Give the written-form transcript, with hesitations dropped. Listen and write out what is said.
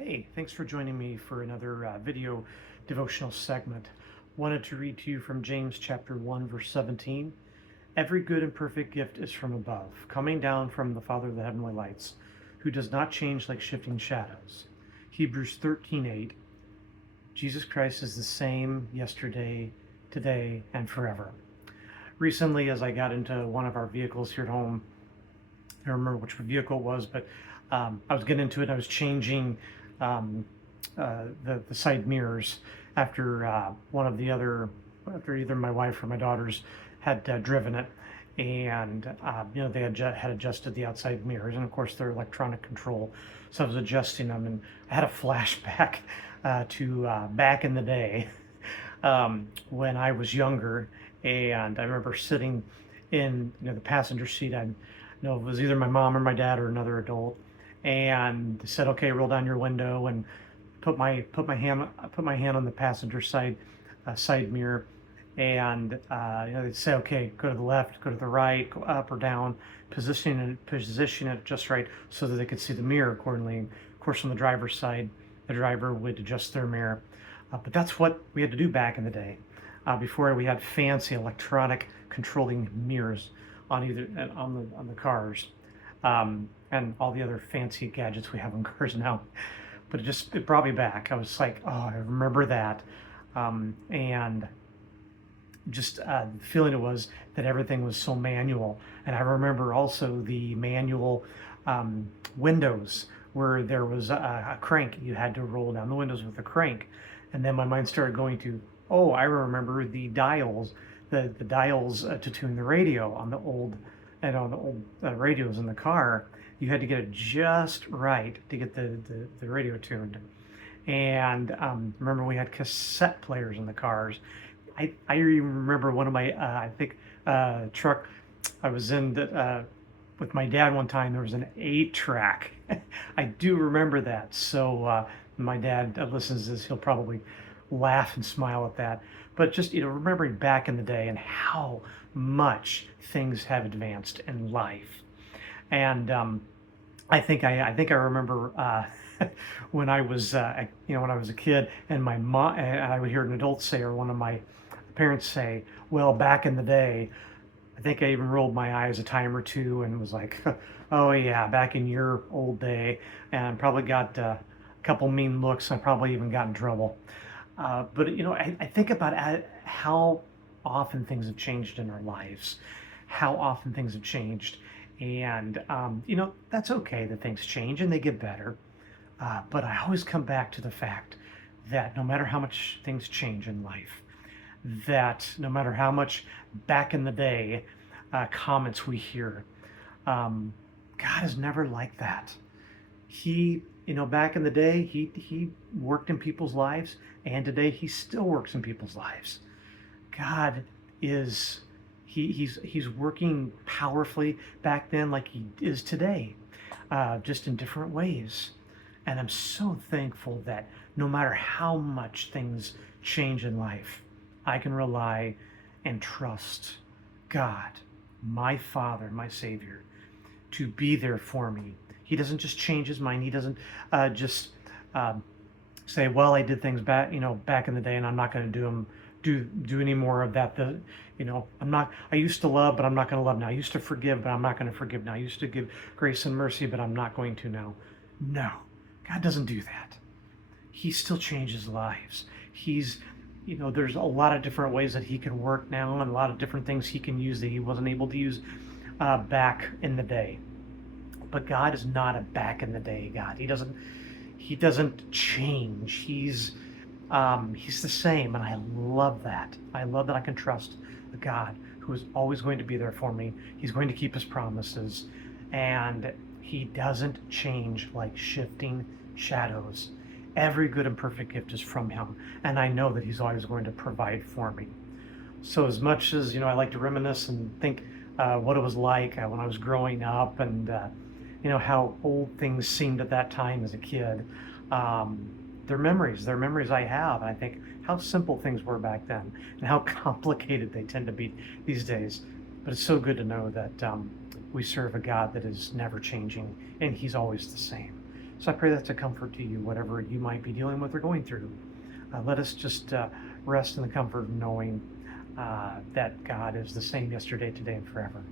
Hey, thanks for joining me for another video devotional segment. Wanted to read to you from James chapter 1, verse 17. Every good and perfect gift is from above, coming down from the Father of the heavenly lights, who does not change like shifting shadows. Hebrews 13:8. Jesus Christ is the same yesterday, today, and forever. Recently, as I got into one of our vehicles here at home, I don't remember which vehicle it was, but I was getting into it. I was changing um, the side mirrors after after either my wife or my daughters had driven it, and they had adjusted the outside mirrors, and of course they're electronic control, so I was adjusting them, and I had a flashback to back in the day when I was younger, and I remember sitting in the passenger seat. I know it was either my mom or my dad or another adult, and said, "Okay, roll down your window," and put my hand on the passenger side mirror, and they'd say, "Okay, go to the left, go to the right, go up or down, position it just right so that they could see the mirror accordingly." Of course, on the driver's side, the driver would adjust their mirror, but that's what we had to do back in the day. Before we had fancy electronic controlling mirrors on the cars, and all the other fancy gadgets we have on cars now. But it brought me back. I was like, oh, I remember that, and just the feeling it was that everything was so manual. And I remember also the manual windows where there was a crank. You had to roll down the windows with a crank. And then my mind started going to, oh, I remember the dials, the dials to tune the radio on the old radios in the car. You had to get it just right to get the radio tuned. And remember, we had cassette players in the cars. I even remember one of my truck I was in with my dad one time. There was an 8-track. I do remember that. So my dad listens to this. He'll probably laugh and smile at that. But just remembering back in the day and how much things have advanced in life. And I think I remember when I was when I was a kid, and my mom, and I would hear an adult say, or one of my parents say, "Well, back in the day." I think I even rolled my eyes a time or two and was like, "Oh yeah, back in your old day," and probably got a couple mean looks. I probably even got in trouble. But I think about how often things have changed in our lives, how often things have changed, and that's okay that things change and they get better. But I always come back to the fact that no matter how much things change in life, that no matter how much back in the day comments we hear, God is never like that. He, back in the day, he worked in people's lives, and today he still works in people's lives. God is he's working powerfully back then like he is today, just in different ways. And I'm so thankful that no matter how much things change in life, I can rely and trust God, my Father, my Savior, to be there for me. He doesn't just change his mind. He doesn't just say, "Well, I did things back in the day, and I'm not going to do any more of that." I'm not. I used to love, but I'm not going to love now. I used to forgive, but I'm not going to forgive now. I used to give grace and mercy, but I'm not going to now. No, God doesn't do that. He still changes lives. There's a lot of different ways that he can work now, and a lot of different things he can use that he wasn't able to use back in the day. But God is not a back in the day God. He doesn't change. He's the same, and I love that. I love that I can trust a God who is always going to be there for me. He's going to keep his promises, and he doesn't change like shifting shadows. Every good and perfect gift is from him, and I know that he's always going to provide for me. So as much as I like to reminisce and think what it was like when I was growing up, and how old things seemed at that time as a kid. They're memories I have, and I think how simple things were back then and how complicated they tend to be these days. But it's so good to know that we serve a God that is never changing, and he's always the same. So I pray that's a comfort to you, whatever you might be dealing with or going through. Let us just rest in the comfort of knowing that God is the same yesterday, today, and forever.